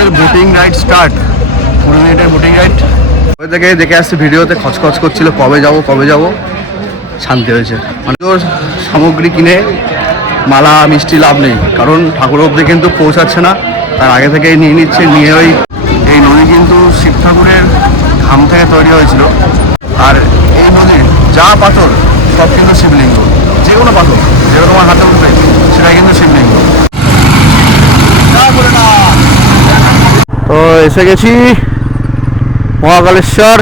আমাদের boating ride start, 20 মিনিটের boating ride. ওই থেকে দেখে আসছি ভিডিওতে খচখচ করছিল কবে যাব। শান্তি হয়েছে। মানে তোর সামগ্রী কিনে মালা মিষ্টি লাভ নেই, কারণ ঠাকুর অব্দি কিন্তু পৌঁছাচ্ছে না, তার আগে থেকেই নিয়ে নিচ্ছে। নিয়ে এই নদী কিন্তু শিব ঠাকুরের ঘাম থেকে তৈরি হয়েছিল। আর এই নদীর যা পাথর সব কিন্তু শিবলিঙ্গ, যে কোনো পাথর যেটা তোমার হাতে উঠবে সেটাই কিন্তু শিবলিঙ্গ। তো এসে গেছি মহাকালেশ্বর,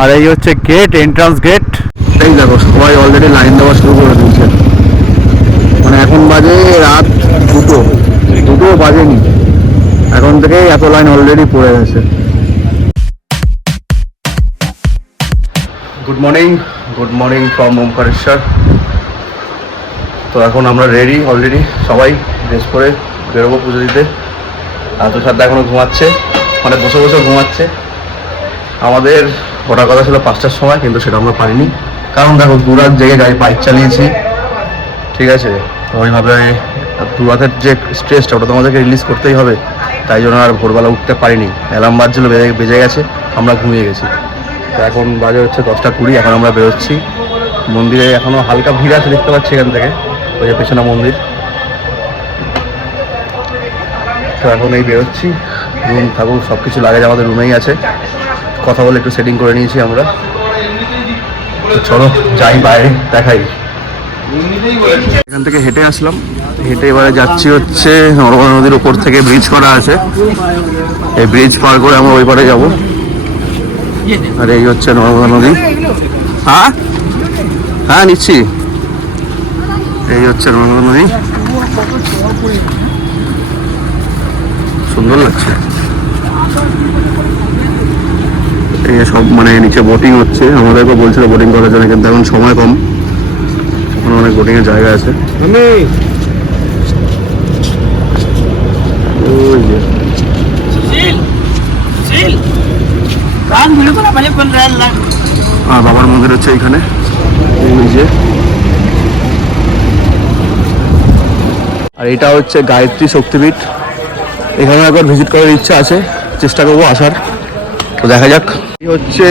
আর এই হচ্ছে গেট, এন্ট্রান্স গেট। এই দেখো সবাই অলরেডি লাইন দেওয়া শুরু করে দিয়েছে। মানে এখন বাজে রাত দুটো বাজেনি, এখন থেকেই এত লাইন অলরেডি পড়ে গেছে। Good morning from Omkareshwar. তো এখন আমরা রেডি অলরেডি, সবাই ড্রেস করে বেরোবো পুজো দিতে। আর তোর সাথে এখনো ঘুমাচ্ছে, মানে বসে ঘুমাচ্ছে। আমাদের ওটার কথা ছিল 5টার সময়, কিন্তু সেটা আমরা পারিনি, কারণ দেখো দুরাত জেগে বাইক চালিয়েছি, ঠিক আছে। তো ওইভাবে দুরাতের যে স্ট্রেসটা ওটা তোমাদেরকে রিলিজ করতেই হবে, তাই জন্য আর ভোরবেলা উঠতে পারিনি। অ্যালার্ম বাজছিল, বেজে গেছে, আমরা ঘুমিয়ে গেছি। তো এখন বাজে হচ্ছে 10টা 20, এখন আমরা বেরোচ্ছি। মন্দিরে এখনও হালকা ভিড় আছে, দেখতে পাচ্ছি এখান থেকে, ওই যে পেছনে মন্দির। তো এখন এই বেরোচ্ছি, রুম ঠাকুর সব কিছু লাগেজ আমাদের রুমেই আছে, কথা বলে একটু সেটিং করে নিয়েছি আমরা। তো চলো যাই বাইরে দেখাই। এখান থেকে হেঁটে আসলাম, হেঁটে এবারে যাচ্ছি হচ্ছে নর্মদা নদীর উপর থেকে ব্রিজ করা আছে, এই ব্রিজ পার করে আমরা ওই পারে যাবো। আর এই হচ্ছে নর্মদা নদী। হ্যাঁ নিচ্ছি। এই হচ্ছে নর্মদা নদী, সুন্দর লাগছে। এই সব মানে নিচে বোটিং হচ্ছে, আমাদেরকে বলছিল বোটিং করার জন্য, কিন্তু এখন সময় কম, এখন অনেক বোটিং এর জায়গা আছে। আর বাবার মন্দির হচ্ছে এইখানে, এই যে। আর এটা হচ্ছে গায়ত্রী শক্তিপীঠ, এখানে একবার ভিজিট করার ইচ্ছা আছে, চেষ্টা করবো আসার। তো দেখা যাক। এই হচ্ছে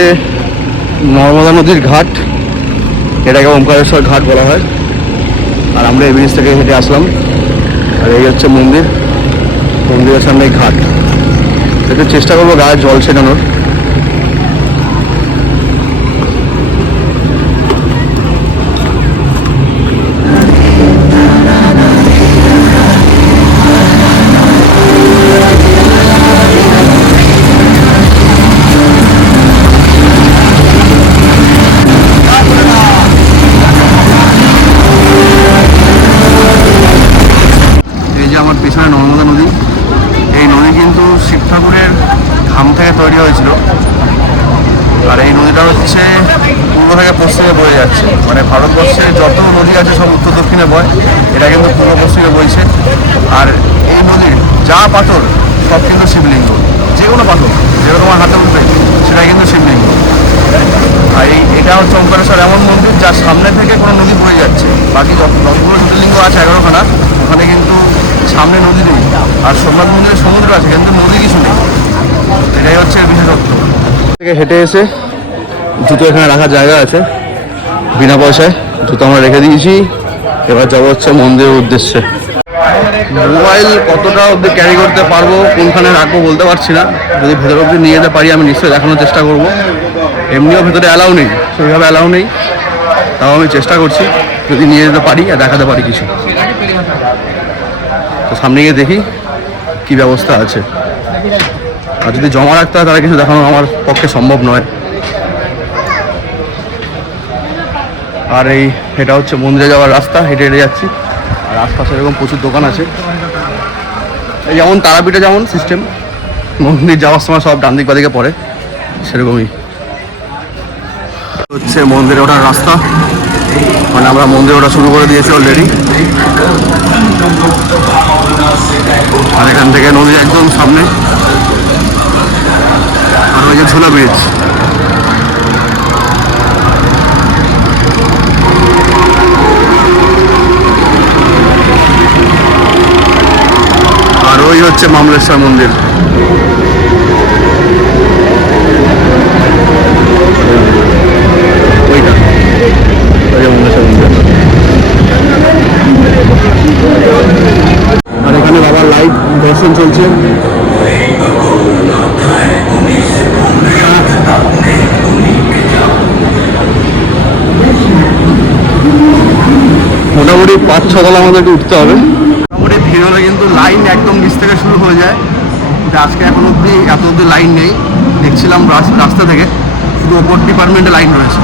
নর্মদা নদীর ঘাট, এটাকে ওমকারেশ্বর ঘাট বলা হয়। আর আমরা এই ব্রিজ থেকে হেঁটে আসলাম, আর এই হচ্ছে মন্দিরের সামনে ঘাট। একটু চেষ্টা করবো গায়ে জল ছেটানোর। আমার পেছনে নর্মদা নদী, এই নদী কিন্তু শিব ঠাকুরের ঘাম থেকে তৈরি হয়েছিল। আর এই নদীটা হচ্ছে পূর্ব থেকে পশ্চিমে বয়ে যাচ্ছে, মানে ভারতবর্ষে যত নদী আছে সব উত্তর দক্ষিণে বয়, এটা কিন্তু পূর্ব পশ্চিমে বইছে। আর এই নদীর যা পাথর সব কিন্তু শিবলিঙ্গ, যে কোনো পাথর যেটা তোমার হাতে উঠবে সেটাই কিন্তু শিবলিঙ্গ। আর এটা হচ্ছে ওমকারেশ্বর এমন মন্দির যার সামনে থেকে কোনো নদী বয়ে যাচ্ছে। বাকি যতগুলো জ্যোতির্লিঙ্গ আছে 11খানা, ওখানে কিন্তু সামনে নদী নেই। আর সোমনাথ মন্দিরে সমুদ্র আছে, কিন্তু নদী কিছু নেই, এটাই হচ্ছে বিশেষত্ব। থেকে হেঁটে এসে জুতো এখানে রাখার জায়গা আছে, বিনা পয়সায় জুতো আমরা রেখে দিয়েছি। এবার যাবো হচ্ছে মন্দিরের উদ্দেশ্যে। মোবাইল কতটা অবধি ক্যারি করতে পারবো, কোনখানে রাখবো বলতে পারছি না। যদি ভেতর অবধি নিয়ে যেতে পারি আমি নিশ্চয়ই দেখানোর চেষ্টা করবো। এমনিও ভেতরে অ্যালাউ নেই, সেইভাবে অ্যালাউ নেই, তাও আমি চেষ্টা করছি যদি নিয়ে যেতে পারি আর দেখাতে পারি কিছু। তো সামনে গিয়ে দেখি কি ব্যবস্থা আছে। আর যদি জমা রাখতে হয় তাহলে কিছু দেখানো আমার পক্ষে সম্ভব নয়। আর এটা হচ্ছে মন্দিরে যাওয়ার রাস্তা, হেঁটে হেঁটে যাচ্ছি। আর আশপাশে এরকম প্রচুর দোকান আছে, এই যেমন তারাপীঠে যেমন সিস্টেম, মন্দির যাওয়ার সময় সব ডান দিক বাদিকে পড়ে, সেরকমই হচ্ছে মন্দিরে ওঠার রাস্তা। মানে আমরা মন্দিরে ওঠা শুরু করে দিয়েছি অলরেডি। আর এখান থেকে নদী একদম সামনে, আর ওই যে ঝোলা ব্রিজ। আর ওই হচ্ছে মামলেশ্বর মন্দির। ওইটা ওই মামলেশ্বর মন্দির। আর এখানে বাবার লাইভ দর্শন চলছে। মোটামুটি 5-6 তলা আমাদেরকে উঠতে হবে। মোটামুটি ভিড় হলে কিন্তু লাইন একদম নিচ থেকে শুরু হয়ে যায়। আজকে এখন অব্দি এত অব্দি লাইন নেই, দেখছিলাম রাস্তা থেকে শুধু ওপর ডিপার্টমেন্টে লাইন রয়েছে।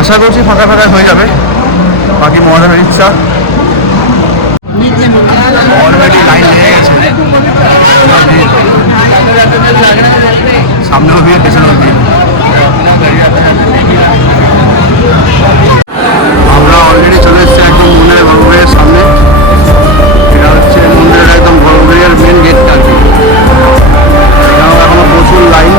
আশা করছি ফাঁকা ফাঁকা হয়ে যাবে, বাকি মহাদেবের ইচ্ছা। অলরেডি লাইন লেগে গেছে, সামনেও ভিড় পেছনেও ভিড়। আমরা অলরেডি চলে এসেছি একদম মন্দিরের গর্ভগৃহের সামনে। এটা হচ্ছে মন্দিরের একদম গর্ভগৃহের মেন গেটটা আর কি। এখানেও এখনো প্রচুর লাইন।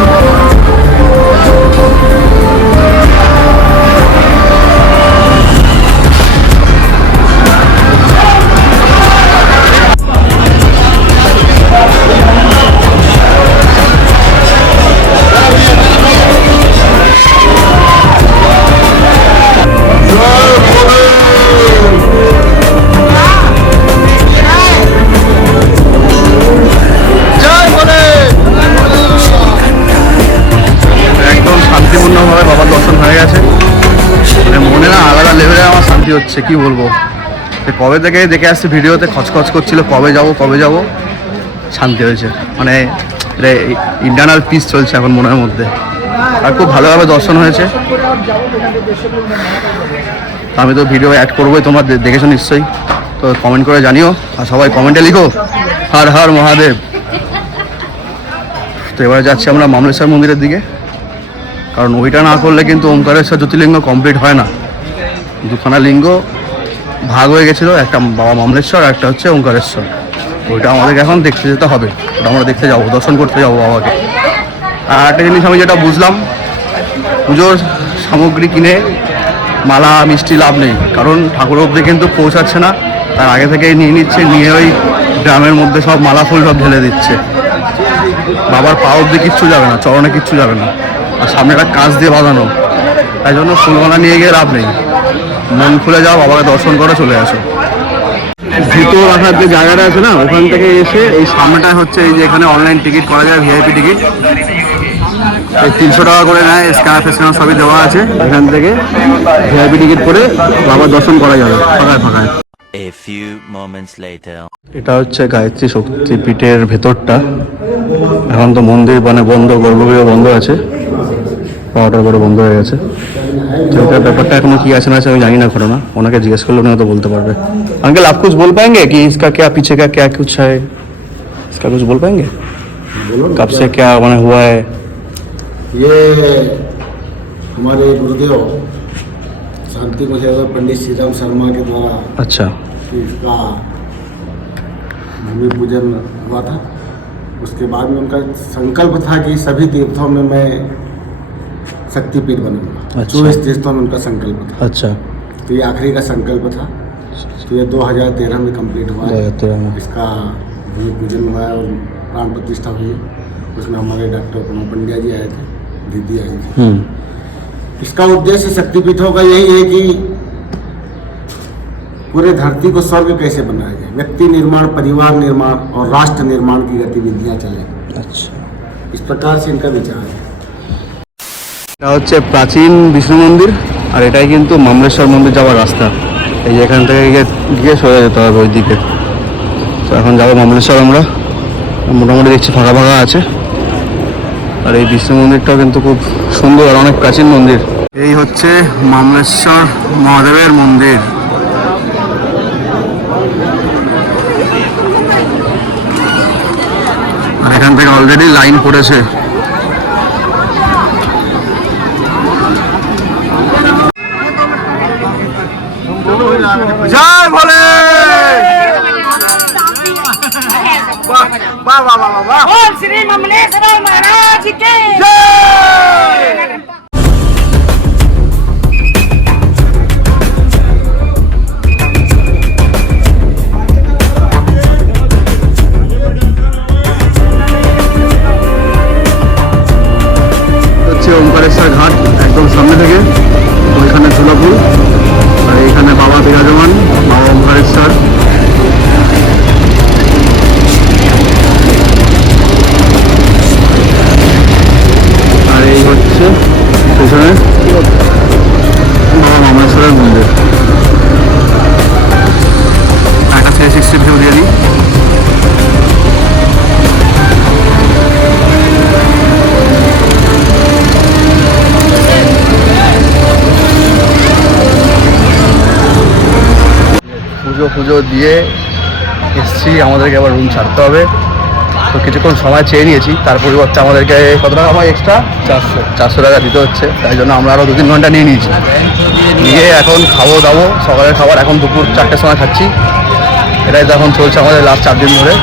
হচ্ছে কি বলবো, কবে থেকে দেখে আসছে ভিডিওতে খচখচ করছিল কবে যাব, শান্তি হয়েছে। মানে ইন্টারনাল পিস চলছে এখন মনের মধ্যে। আর খুব ভালোভাবে দর্শন হয়েছে। আমি তো ভিডিও অ্যাড করবোই, তোমরা দেখেছো নিশ্চয়ই, তো কমেন্ট করে জানিও। আর সবাই কমেন্টে লিখো হর হর মহাদেব। তো এবারে যাচ্ছি আমরা মামলেশ্বর মন্দিরের দিকে, কারণ ওইটা না করলে কিন্তু ওমকারেশ্বর জ্যোতির্লিঙ্গ কমপ্লিট হয় না। দুখানা লিঙ্গ ভাগ হয়ে গেছিলো, একটা বাবা মামলেশ্বর আর একটা হচ্ছে ওমকারেশ্বর। ওইটা আমাদেরকে এখন দেখতে যেতে হবে, ওটা আমরা দেখতে যাবো, দর্শন করতে যাবো বাবাকে। আর একটা জিনিস আমি যেটা বুঝলাম, পুজোর সামগ্রী কিনে মালা মিষ্টি লাভ নেই, কারণ ঠাকুর অবধি কিন্তু পৌঁছাচ্ছে না। তার আগে থেকেই নিয়ে নিচ্ছে, নিয়ে ওই গ্রামের মধ্যে সব মালা ফুল সব ঢেলে দিচ্ছে। বাবার পা অবধি কিচ্ছু যাবে না, চরণে কিচ্ছু যাবে না। আর সামনে একটা কাঁচ দিয়ে বাঁধানো, তাই জন্য ফুলমালা নিয়ে গিয়ে লাভ নেই। মন খুলে যাও, বাবাকে দর্শন করে চলে আসো। ভিতর রাখার যে জায়গাটা আছে না, ওখান থেকে এসে এই সামনেটা হচ্ছে এই যে এখানে অনলাইন টিকিট করা যায়, ভিআইপি টিকিট। এই 300 টাকা করে নেয়, স্ক্যানার ফেস্ক্যানার সবই দেওয়া আছে। এখান থেকে ভিআইপি টিকিট করে বাবার দর্শন করা যাবে ফাঁকায় ফাঁকায়। এটা হচ্ছে গায়ত্রী শক্তিপীঠের ভেতরটা। এখন তো মন্দির মানে বন্ধ, গর্ভগৃহ বন্ধ আছে, 12টার পরে বন্ধ হয়ে গেছে। তো এটার ব্যাপারটা এখনো কি আছে না আছে আমি জানি না, ঘটনা ওনাকে জিজ্ঞেস করলে উনি হয়তো বলতে পারবে। अंकल आप कुछ बोल पाएंगे कि इसका क्या पीछे का क्या कुछ है, इसका कुछ बोल पाएंगे? कब से क्या मैंने हुआ है? ये हमारे गुरुदेव शांति मुझे पंडित श्री राम शर्मा के द्वारा अच्छा इसका भूमि पूजन हुआ था। उसके बाद में उनका संकल्प था कि सभी तीर्थों में मैं शक्तिपीठ बनूंगा। 24 तीर्थों में उनका संकल्प था। अच्छा, तो ये आखिरी का संकल्प था। तो ये 2013 में कंप्लीट हुआ है। इसका भूमि पूजन हुआ है और प्राण प्रतिष्ठा हुई। उसमें हमारे डॉक्टर प्रणव पंड्या जी आए थे, दीदी आई थी। इसका उद्देश्य शक्तिपीठों का यही है कि पूरे धरती को स्वर्ग कैसे बनाया जाए, व्यक्ति निर्माण, परिवार निर्माण और राष्ट्र निर्माण की गतिविधियां चले। अच्छा, इस प्रकार से इनका विचार है। এটা হচ্ছে প্রাচীন বিষ্ণু মন্দির, আর এটাই কিন্তু মামলেশ্বর মন্দির যাওয়ার রাস্তা। এই যে এখান থেকে গিয়ে সোজা যেতে হবে ওই দিকে। তো এখন যাবো মামলেশ্বর আমরা। মোটামুটি দেখছি ফাঁকা ফাঁকা আছে। আর এই বিষ্ণু মন্দিরটাও কিন্তু খুব সুন্দর আর অনেক প্রাচীন মন্দির। এই হচ্ছে মামলেশ্বর মহাদেবের মন্দির। আর এখান থেকে অলরেডি লাইন পড়েছে। জয় ভোলে, বাহ বাহ বাহ বাহ, बोल श्री ममलेश्वर महाराज की জয়। পেছনে বাবা মমলেশ্বরের মন্দির। একটা 360 ভিউ দিয়ে দিই। পুজো দিয়ে এসছি, আমাদেরকে আবার রুম ছাড়তে হবে। তো কিছুক্ষণ সময় চেয়ে নিয়েছি, তার পরিবর্তে আমাদেরকে কত টাকা আমার এক্সট্রা 400 টাকা দিতে হচ্ছে। তাই জন্য আমরা আরও 2-3 ঘন্টা নিয়ে নিয়েছি। নিয়ে এখন খাবো দাবো, সকালের খাবার এখন দুপুর 4টের সময় খাচ্ছি। এটাই তো এখন চলছে আমাদের লাস্ট 4 দিন ধরে।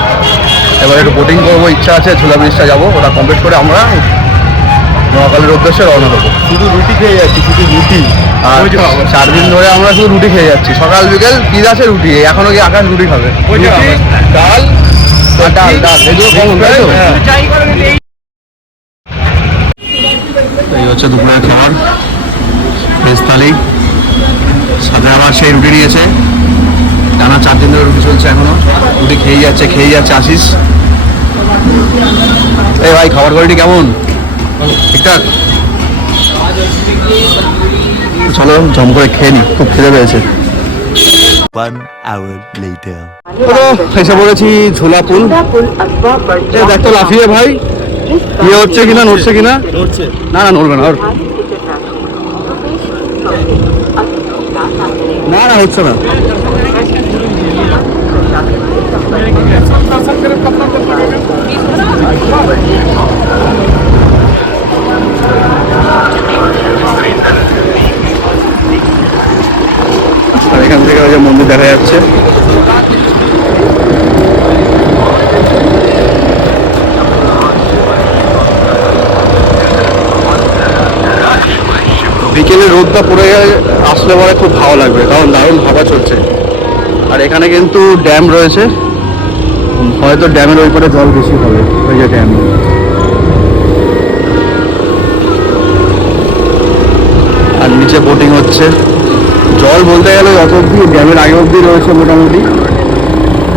এবার একটু বোটিং করবো, ইচ্ছা আছে, ঝোলা ব্রিজটা যাবো, ওটা কমপ্লিট করে আমরা মহাকালের উদ্দেশ্যে রওনা দেবো। শুধু রুটি খেয়ে যাচ্ছি, শুধু রুটি। আর 4 দিন ধরে আমরা শুধু রুটি খেয়ে যাচ্ছি, সকাল বিকেল কি আছে রুটি। এখনো কি আকাশ রুটি খাবে? ডাল ডাল ডাল এগুলো কমন, তাই তো? এই হচ্ছে দুপুরের খাবার, ভেজ থালি, সাথে আবার সেই রুটি নিয়েছে। টানা 4 দিন ধরে রুটি চলছে, এখনো রুটি খেয়ে যাচ্ছে আসিস। এই ভাই, খাবার কোয়ালিটি কেমন? ঠিকঠাক? চলো জম করে খেয়ে নি, খুব খিদে পেয়েছে। 1 hour later. এসে পড়েছি ঝোলা পুল। দেখ তো লাফিয়ে ভাই, ইয়ে হচ্ছে কিনা, নড়ছে কিনা? না না, নড়বে না, না না, হচ্ছে না। আর এখান থেকে ওই যে মন্দির দেখা যাচ্ছে। বিকেলে রোদটা পড়ে আসলে পরে খুব ভালো লাগবে, কারণ দারুণ হাওয়া চলছে। আর এখানে কিন্তু ড্যাম রয়েছে, হয়তো ড্যামের ওই পারে জল বেশি হবে, ওই যে ড্যাম। আর নিচে বোটিং হচ্ছে। জল বলতে গেলে অত অব্দি ড্যামের আগে অব্দি রয়েছে মোটামুটি,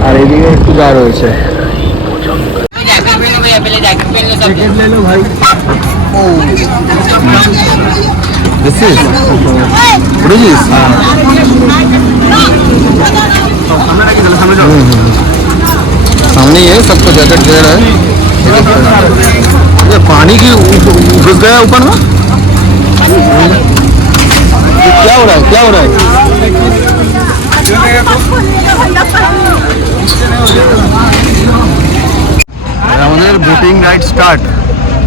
আর এদিকে একটু যা রয়েছে। सामने ये सबको जैकेट दे रहा है। ये पानी की घुस गया ऊपर में। ये क्या हो रहा है, क्या हो रहा है? আমাদের বোটিং রাইড স্টার্ট,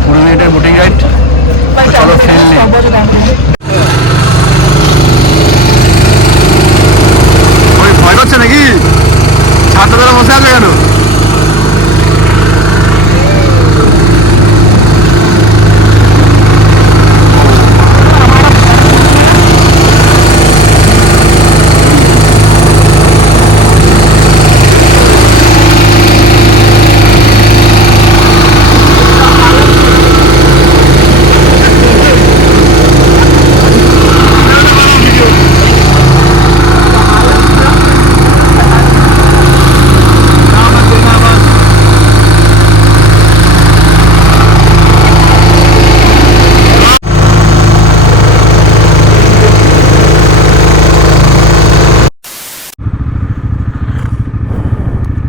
15 মিনিটের বোটিং রাইড। চলো ফেল নেই। ওই ভয় করছে নাকি? ছাত্র দ্বারা বসে আছে কেন?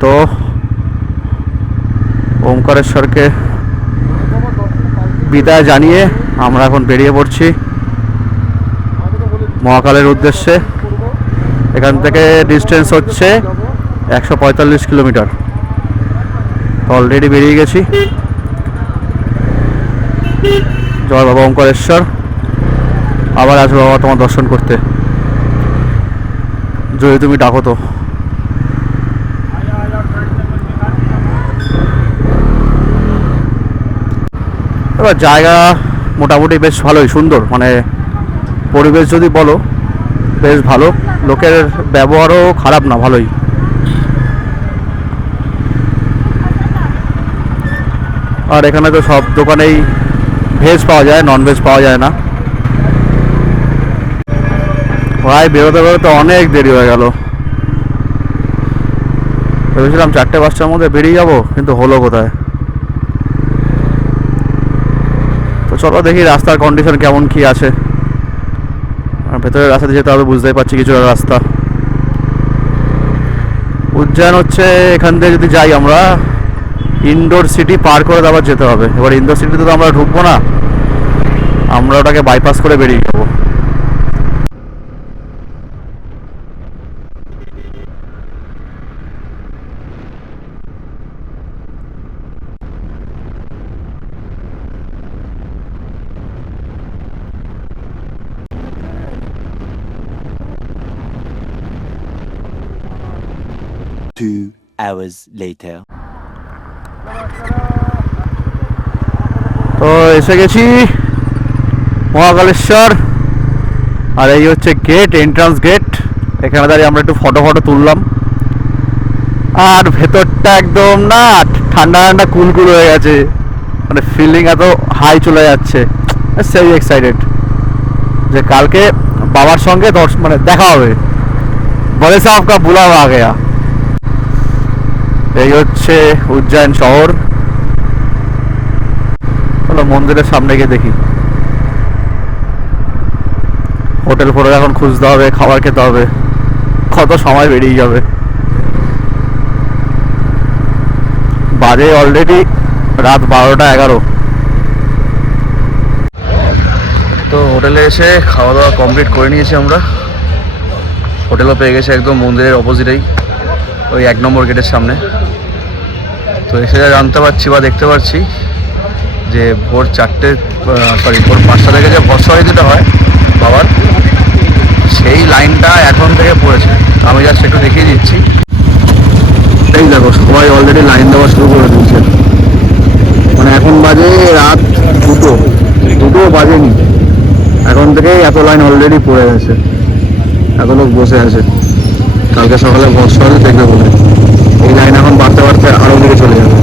তো ওমকারেশ্বরকে বিদায় জানিয়ে আমরা এখন বেরিয়ে পড়ছি মহাকালের উদ্দেশ্যে। এখান থেকে ডিস্টেন্স হচ্ছে 145 কিলোমিটার। অলরেডি বেরিয়ে গেছি। জয় বাবা ওমকারেশ্বর। আবার আসবো বাবা তোমার দর্শন করতে, যদি তুমি ডাকো তো। এবার জায়গা মোটামুটি বেশ ভালোই, সুন্দর, মানে পরিবেশ যদি বলো বেশ ভালো। লোকের ব্যবহারও খারাপ না, ভালোই। আর এখানে তো সব দোকানেই ভেজ পাওয়া যায়, নন ভেজ পাওয়া যায় না। ভাই বেরোতে বেরোতে অনেক দেরি হয়ে গেল। ভেবেছিলাম 4টে-5টার মধ্যে বেরিয়ে যাব, কিন্তু হলো কোথায়। তো তো চলো দেখি রাস্তার কন্ডিশন কেমন কি আছে। আর ভেতরের রাস্তাতে যেতে হবে, বুঝতেই পারছি কিছু রাস্তা। উজ্জয়ন হচ্ছে এখান থেকে যদি যাই আমরা ইনডোর সিটি পার করে আবার যেতে হবে। এবার ইনডোর সিটিতে তো আমরা ঢুকবো না, আমরা ওটাকে বাইপাস করে বেরিয়ে যাবো। Two hours later. তো এসে গেছি মহাকালেশ্বর, আর এই হচ্ছে গেট, এন্ট্রান্স গেট। এখানে দাঁড়িয়ে আমরা একটু ফটো তুললাম। আর ভেতরটা একদম না ঠান্ডা ঠান্ডা কুলকুল হয়ে গেছে, মানে ফিলিং এত হাই চলে যাচ্ছে। সেই এক্সাইটেড যে কালকে বাবার সঙ্গে মানে দেখা হবে। বলে সাহেব কা বুলাওয়া আ গয়া। এই হচ্ছে উজ্জয়ন শহর। চলো মন্দিরের সামনে গিয়ে দেখি। হোটেল ফোটেল এখন খুঁজতে হবে, খাবার খেতে হবে, কত সময় বেরিয়ে যাবে। বাজে অলরেডি রাত 12টা 11। তো হোটেলে এসে খাওয়া দাওয়া কমপ্লিট করে নিয়েছি আমরা। হোটেলও পেয়ে গেছে একদম মন্দিরের অপোজিটেই, ওই 1 নম্বর গেটের সামনে। তো এসে যা জানতে পারছি বা দেখতে পাচ্ছি যে ভোর 5টা থেকে যে ভস্মারতিটা হয় বাবার, সেই লাইনটা এখন থেকে পড়েছে। আমি জাস্ট একটু দেখিয়ে দিচ্ছি। এই দেখো সবাই অলরেডি লাইন দেওয়া শুরু করে দিয়েছে। মানে এখন বাজে রাত 2টো বাজেনি, এখন থেকেই এত লাইন অলরেডি পড়ে গেছে, এত লোক বসে আছে কালকে সকালে ভস্মারতি দেখবে বলে। এই লাইন এখন বাড়তে বাড়তে আরো দিকে চলে যাবে।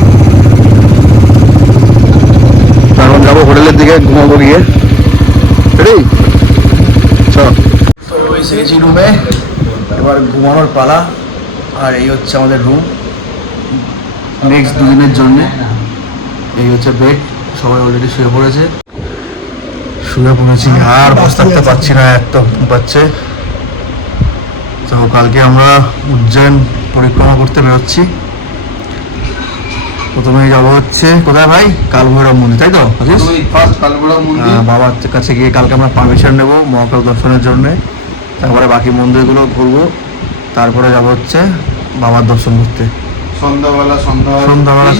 এখন যাবো হোটেলের দিকে, ঘুমাবো গিয়ে। রেডি? চলো। তো এসে গেছি রুমে, এবার ঘুমানোর পালা। আর এই হচ্ছে আমাদের রুম নেক্সট 2 দিনের জন্যে। এই হচ্ছে বেড, সবাই অলরেডি শুয়ে পড়েছি। আর বসে থাকতে পারছি না, এত ঘুম পাচ্ছে। তো কালকে আমরা উজ্জয়ন পরিক্রমা করতে বেরোচ্ছি। প্রথমে যাবো হচ্ছে কোথায় ভাই? কালভৈরব মন্দির, তাই তো? বাবার কাছে গিয়ে কালকে আমরা পারমিশন নেবো মহাকাল দর্শনের জন্য। তারপরে বাকি মন্দিরগুলো ঘুরবো, তারপরে যাবো হচ্ছে বাবার দর্শন করতে। সন্ধ্যাবেলা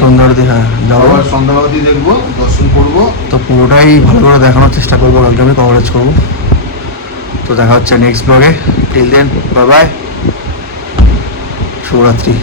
সন্ধ্যা আরতি, হ্যাঁ যাবো। সন্ধ্যাবেলা দেখবো, দর্শন করবো। তো পুরোটাই ভালো করে দেখানোর চেষ্টা করবো, কালকে আমি কভারেজ করবো। তো দেখা হচ্ছে নেক্সট ব্লগে। টিল দেন বাই বাই, শুভরাত্রি।